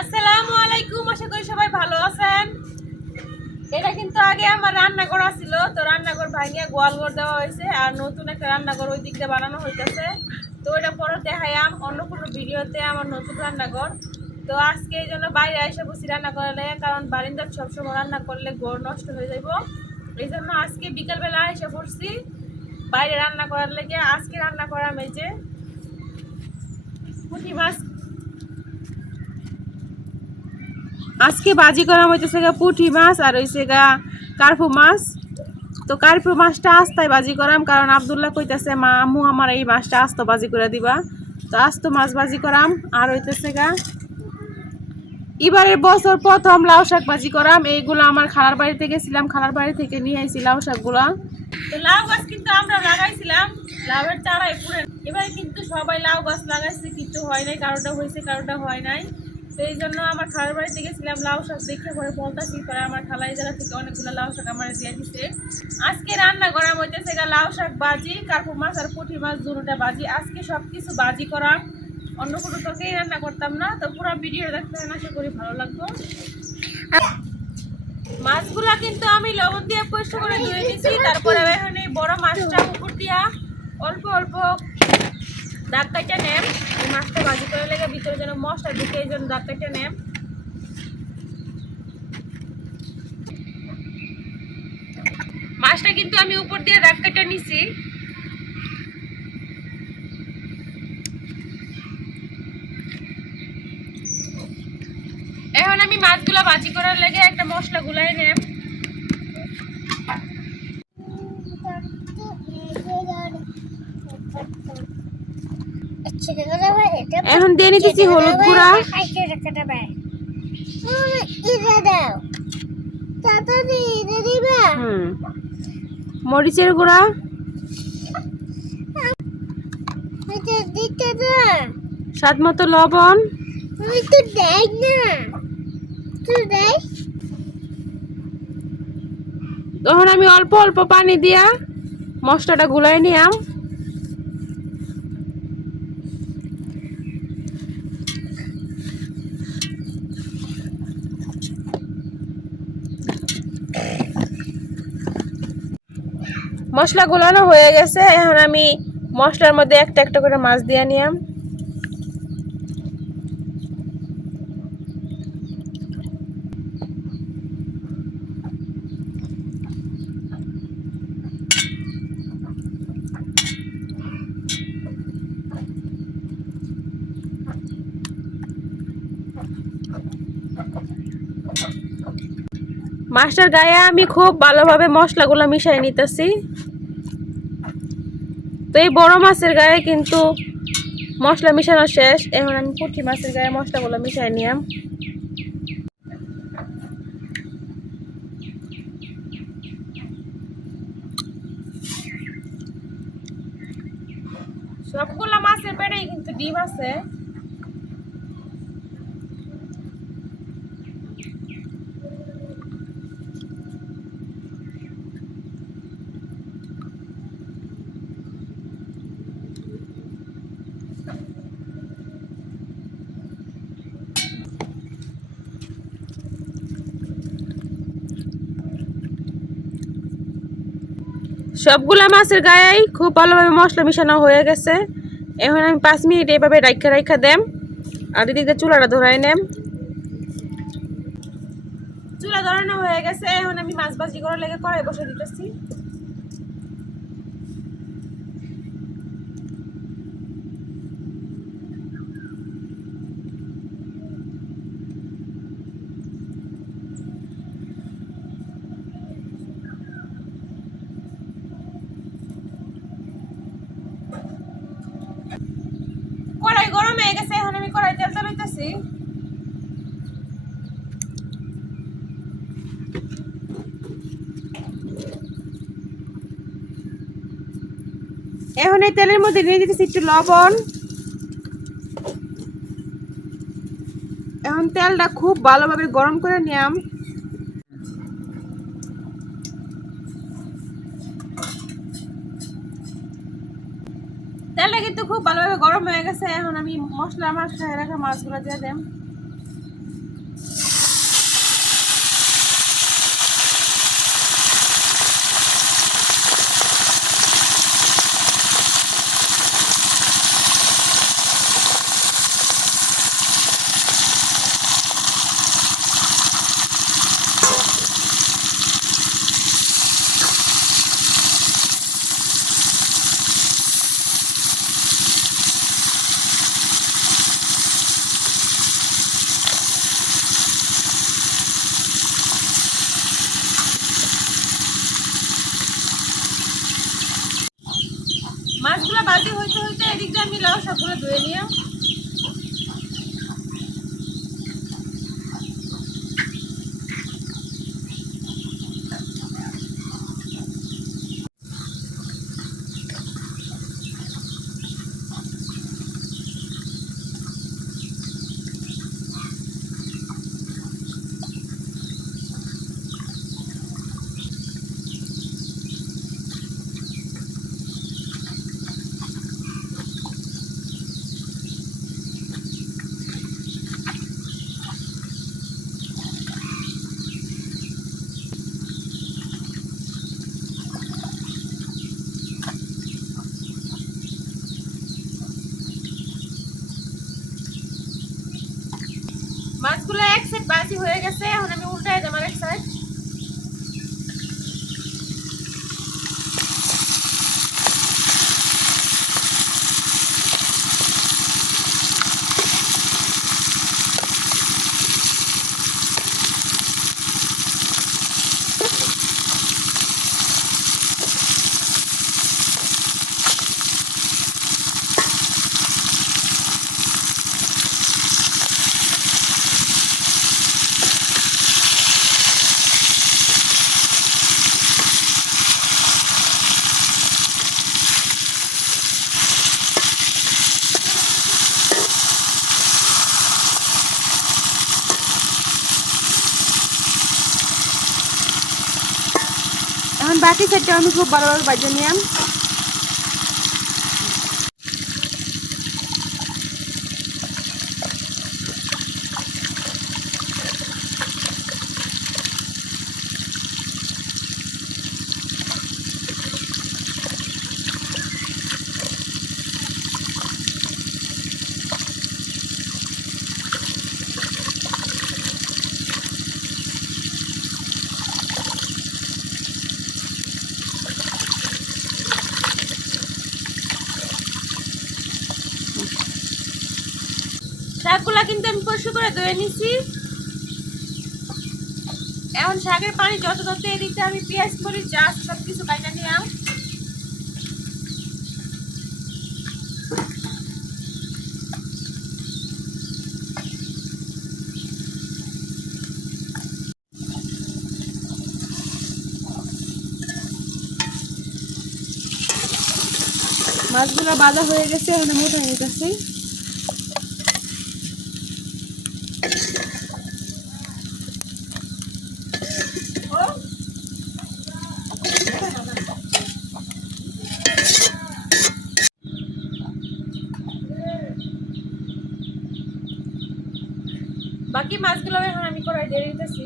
আসসালামু আলাইকুম, আশা করি সবাই ভালো আছেন। এটা কিন্তু আগে আমার রান্নাঘর ছিল, তো রান্নাঘর ভাঙিয়ে গোয়ালঘর দেওয়া হয়েছে আর নতুন একটা রান্নাঘর ওই দিক দিয়ে বানানো হইতেছে। তো এটা পরে দেখাইলাম অন্য কোনো ভিডিওতে আমার নতুন রান্নাঘর। তো আজকে এই জন্য বাইরে এসে বসি রান্না করলে, কারণ বারিন্দার সবসময় রান্না করলে ঘর নষ্ট হয়ে যাইব। এই জন্য আজকে বিকালবেলা এসে পড়ছি বাইরে রান্না করার লেগে। আজকে রান্না করা মেজে পুঁটি মাছ, আজকে বাজি করা হইতেছে গা পুঁটি মাছ আর হইছে গা কার্পু মাছ। তো কার্পু মাছটা আস্তায় বাজি করাম, কারণ আব্দুল্লাহ কইতাছে মা আম্মু আমার এই মাছটা আস্ত বাজি করে দিবা। তো আস্ত মাছ বাজি করাম। আর হইতেছে গা এবারের বছর প্রথম লাউ শাক বাজি করাম। এইগুলো আমার খালার বাড়িতে গেছিলাম, খালার বাড়ি থেকে নিয়ে আইছি লাউ শাকগুলা। তো লাউ গাছ কিন্তু আমরা লাগাইছিলাম, লাউয়ের চারাই পুরে। এবারে কিন্তু সবাই লাউ গাছ লাগাইছে, কিছু হয় নাই, কারোটা হয়েছে কারোটা হয় নাই। তো এই জন্য আমার খালার বাড়িতে গেছিলাম, লাউ শাক দেখে পরে বলতাছি, পরে আমার খালা এই জায়গা থেকে অনেকগুলো লাউ শাক আমার দিয়ে দিছে। আজকে রান্না করা হইতেছে গা লাউ শাক বাজি, কার্পু মাছ আর পুঁটি মাছ দুটোটা বাজি। আজকে সব কিছু বাজি করাম, অন্য কোনো তরকারি রান্না করতাম না। তো পুরো ভিডিও দেখতে আশা করি ভালো লাগবে। মাছগুলা কিন্তু আমি লবণ দিয়ে পরিষ্কার করে ধুয়ে নিয়েছি। তারপরে এখন এই বড় মাছটা উপর দিয়া অল্প অল্প দাগ কাটে নেম। এই মাছটা ভাজি করে লেগে ভিতরে যেন মশলা ঢুকে, এই জন্য দাগ কাটে নেম। মাছটা কিন্তু আমি উপর দিয়ে দাগ কেটে নিছি। এখন আমি মাছগুলা ভাজি করার লেগে একটা মশলা গুলাই নেম। এখন দিয়ে নিতেছি হলুদ গুঁড়া, মরিচের গুঁড়া, স্বাদ মতো লবণ। তখন আমি অল্প অল্প পানি দিয়া মশলাটা গুলাই নিয়াম। মশলা গুলানো হয়ে গেছে, এখন আমি মশলার মধ্যে একটা একটা করে মাছ দিয়ে নিয়াম। মাছটার গায়ে আমি খুব ভালোভাবে মশলাগুলো মিশাই নিতেছি। তো এই বড় মাছের গায়ে কিন্তু মশলা মিশানো শেষ। এখন আমি পুঁটি মাছের গায়ে মশলাগুলো মিশাই নিয়াম। সবগুলো মাছের পেটেই কিন্তু ডিম আছে। সবগুলা মাছের গায়েই খুব ভালোভাবে মশলা মিশানো হয়ে গেছে। এখন আমি 5 মিনিট এইভাবে রাইখা রাইখা দেম। আর এদিকে চুলাটা ধরাই নেম। চুলা ধরানো হয়ে গেছে, এখন আমি মাছ ভাজি করার লেগে কড়াই বসে দিতেছি। কড়াই গরম হয়ে গেছে, এখন আমি কড়াই তেল চালাইতেছি। এখন এই তেলের মধ্যে দিয়ে দিতেছি একটু লবণ। এখন তেলটা খুব ভালোভাবে গরম করে নিয়াম। তেলটা কিন্তু খুব ভালোভাবে গরম হয়ে গেছে। এখন আমি মশলা আমার খাই রাখা মাছগুলো দিয়ে দেম। মাছগুলো বাজি হইতে হইতে এদিক দিয়ে আমি লাউ শাকগুলো ধুয়ে নিয়ে মাছগুলো এক সাইড বাজি হয়ে গেছে। এখন আমি উল্টাই দেব আরেক সাইড। এখন বাকি সাইডটা আমি খুব ভালোভাবে ভাজে নিলাম। শাকগুলা কিন্তু আমি পরিষ্কার করে ধুয়ে নিছি। এখন শাকের পানি যত যত এদিকে আমি পেঁয়াজ মরিচ যা সবকিছু কাটা নিলাম। মাছগুলো বাঁধা হয়ে গেছে, এখন আমি উঠে নিতেছি। বাকি মাছগুলো এখন আমি কড়াই দিয়ে দিতেছি।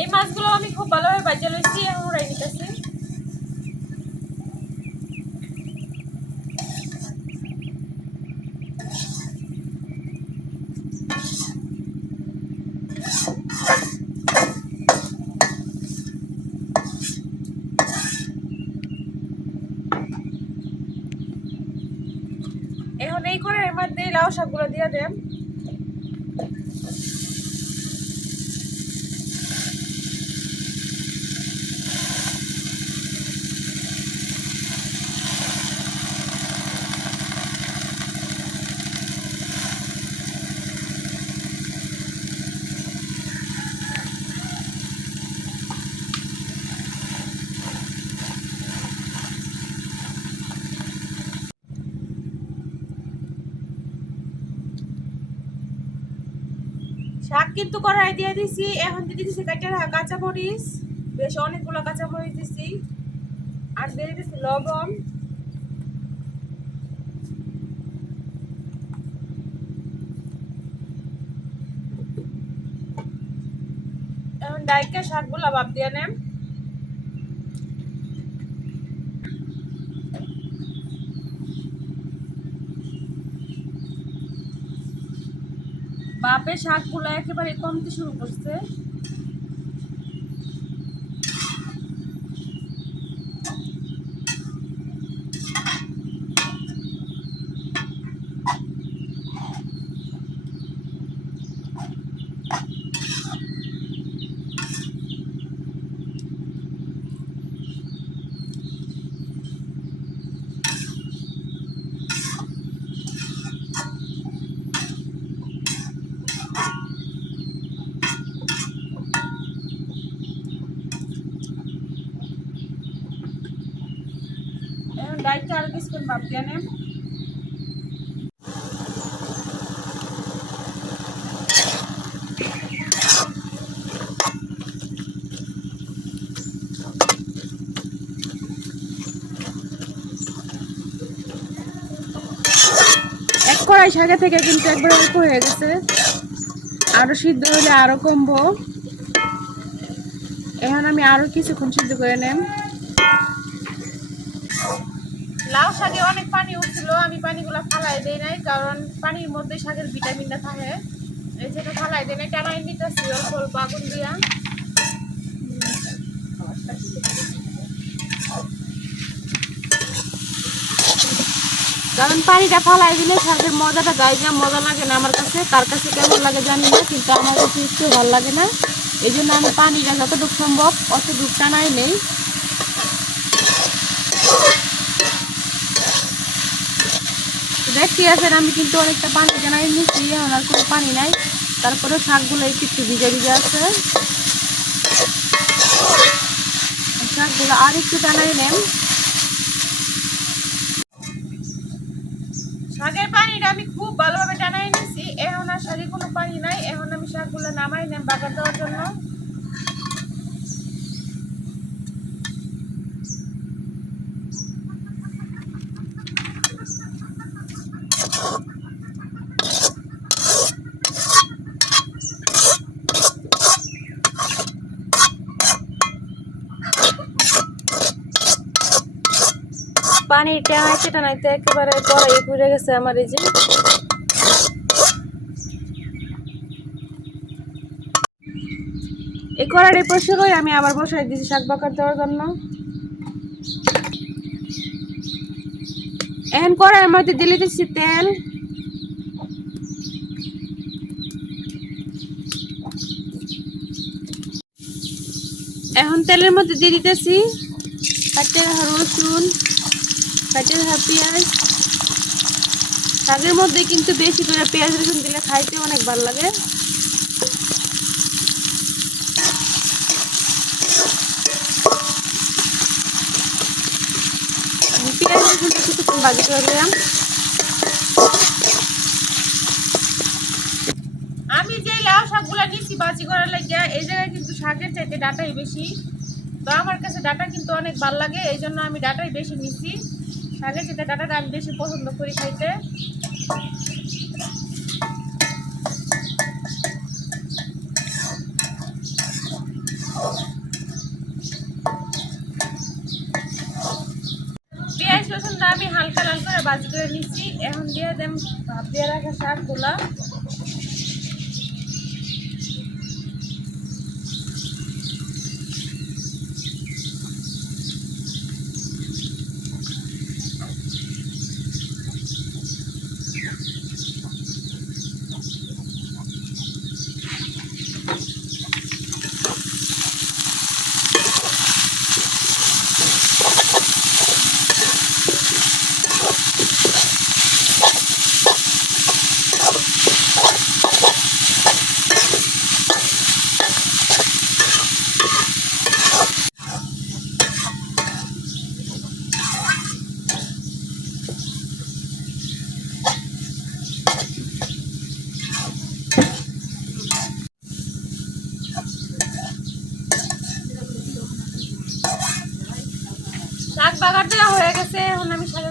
এই মাছগুলো আমি খুব ভালোভাবে ভাজা লইছি, এখন উড়াই নিতেছি। এখন এই করে এর মধ্যে লাউ শাকগুলো দিয়ে দেন। শাক কিন্তু কড়াই দিয়ে দিছি, এখন দিয়ে দিছি কাঁচা মরিচ, বেশ অনেকগুলো কাঁচা মরিচ দিছি, আর দিয়ে দিছি লবণ। এখন ডাইকে শাকগুলা ভাপ দিয়ে নেন। বাপে শাকগুলো একেবারে কমতে শুরু করছে। এখন ডাইকে আর কিছুক্ষণ ভাপ দিয়ে নেন। এক কড়াই শাকে থেকে কিন্তু একবার অল্প হয়ে গেছে, আরো সিদ্ধ হলে আরো কমবো। এখন আমি আরো কিছুক্ষণ সিদ্ধ করে নেন। লাউ শাকে অনেক পানি উঠছিল, আমি পানিগুলো ফালাই দেই নাই, কারণ পানির মধ্যে শাকের ভিটামিনটা থাকে, এই জন্য ফালাই দেই নাই। টানাই নিতেছি অল্প অল্প আগুন দিয়া। কারণ পানিটা ফালাই দিলে শাকের মজাটা গায়ে যা মজা লাগে না আমার কাছে, কার কাছে কেমন লাগে জানি না, কিন্তু আমার কাছে একটু ভালো লাগে না। এই জন্য আমি পানিটা যতটুকু সম্ভব অতটুকু টানাই নেই। দেখতে আছেন আমি কিন্তু অনেকটা পানি টানাই নিচ্ছি, এখন আর কোনো পানি নাই। তারপরে শাকগুলো একটু ভিজে ভিজে আছে, শাকগুলো আর একটু টানাই নেন। শাকের পানিটা আমি খুব ভালোভাবে টানাই নিছি, এখন আর শাকে কোনো পানি নাই। এখন আমি শাকগুলো নামাই নেন বাগার দেওয়ার জন্য। পানি টানাইতে টানাইতে একেবারে কড়াই পুড়ে গেছে আমার। এই যে এই কড়াইটা বসে করে আমি আবার বসাই দিয়েছি শাক বাকার দেওয়ার জন্য। এখন কড়াইয়ের মধ্যে দিলে দিচ্ছি তেল। এখন তেলের মধ্যে দিয়ে দিতেছি কাঁচা রসুন, কাঁচা পেঁয়াজ। শাকের মধ্যে কিন্তু বেশি করে পেঁয়াজ রসুন দিলে খাইতে অনেক ভালো লাগে। পেঁয়াজ রসুনটা কিছুক্ষণ ভাজি করে দিলাম। আমি যে লাউ শাকগুলো নিচ্ছি ভাজি করার লাগে, এই জায়গায় কিন্তু শাকের চাইতে ডাঁটাই বেশি। তো আমার কাছে ডাঁটা কিন্তু অনেক ভালো লাগে, এই জন্য আমি ডাঁটাই বেশি নিচ্ছি। শাকের চাইতে ডাঁটাটা আমি বেশি পছন্দ করি খাইতে। পেঁয়াজ রসুনটা আমি হালকা লাল করে ভাজি করে নিচ্ছি। এখন দিয়ে দেন ভাপ দিয়ে রাখা শাকগুলা।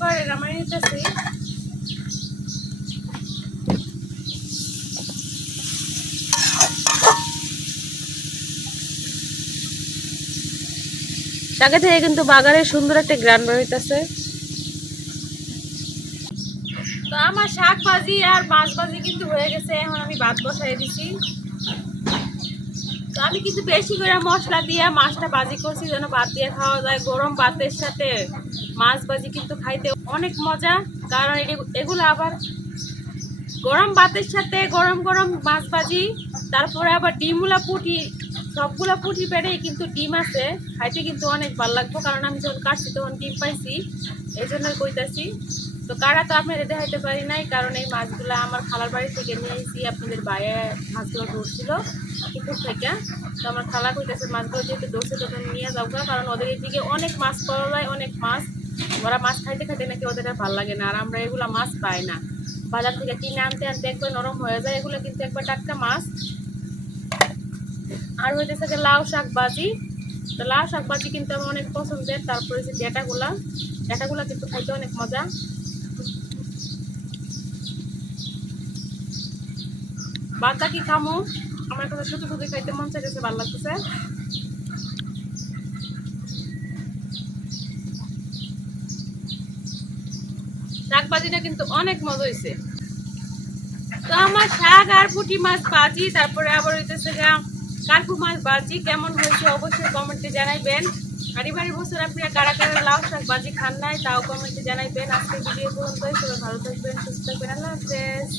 করে নামাই নিতেছি। শাকে থেকে কিন্তু বাগানের সুন্দর একটা গ্রান বেরোইতেছে। তো আমার শাক ভাজি আর মাছ ভাজি কিন্তু হয়ে গেছে, এখন আমি ভাত বসাই দিছি। তো আমি কিন্তু বেশি করে মশলা দিয়ে মাছটা ভাজি করছি যেন ভাত দিয়ে খাওয়া যায়। গরম ভাতের সাথে মাছ ভাজি কিন্তু খাইতে অনেক মজা, কারণ এগুলো আবার গরম ভাতের সাথে গরম গরম মাছ ভাজি, তারপরে আবার ডিমগুলা পুঁটি, সবগুলা পুঁটি পেরেই কিন্তু ডিম আছে, খাইতে কিন্তু অনেক ভালো লাগবে। কারণ আমি যখন কাটছি তখন ডিম পাইছি, এই জন্যই কইতাছি। তো কারা তো আপনাদের দেখাইতে পারি নাই, কারণ এই মাছগুলো আমার খালার বাড়ি থেকে নিয়ে আসছি। আপনাদের বাইরে মাছগুলো ধরছিল পুকুর থেকে, তো আমার খালা কইতাছে মাছগুলো যেহেতু ধরছে তখন নিয়ে যাও, কারণ ওদের এদিকে অনেক মাছ পাওয়া যায়, অনেক মাছ। ওরা মাছ খাইতে খাইতে নাকি ওদের আর ভালো লাগে না, আর আমরা এগুলা মাছ পাই না। বাজার থেকে কিনে আনতে আনতে একবার নরম হয়ে যায়, এগুলো কিন্তু একবার টাটকা মাছ। আর হইতেছে লাউ শাক ভাজি। তো লাউ শাক ভাজি কিন্তু আমার অনেক পছন্দের। তারপরে যে ডেটাগুলা কিন্তু খাইতে অনেক মজা। বাদা কি খামো, আমার কাছে শুধু শুধু খাইতে মন চাইতেছে, ভালো লাগতেছে। শাক ভাজিটা কিন্তু অনেক মজা হয়েছে। তো আমার শাক আর পুঁটি মাছ ভাজি, তারপরে আবার হইতেছে কার্পু মাছ ভাজি কেমন হয়েছে অবশ্যই কমেন্টে জানাইবেন। আর এবারে বছর আপনারা কারা কারা লাউ শাক ভাজি খান নাই তাও কমেন্টে জানাইবেন। আজকে ভিডিও পর্যন্ত, সবাই ভালো থাকবেন, সুস্থ থাকবেন, আল্লাহ হাফেজ।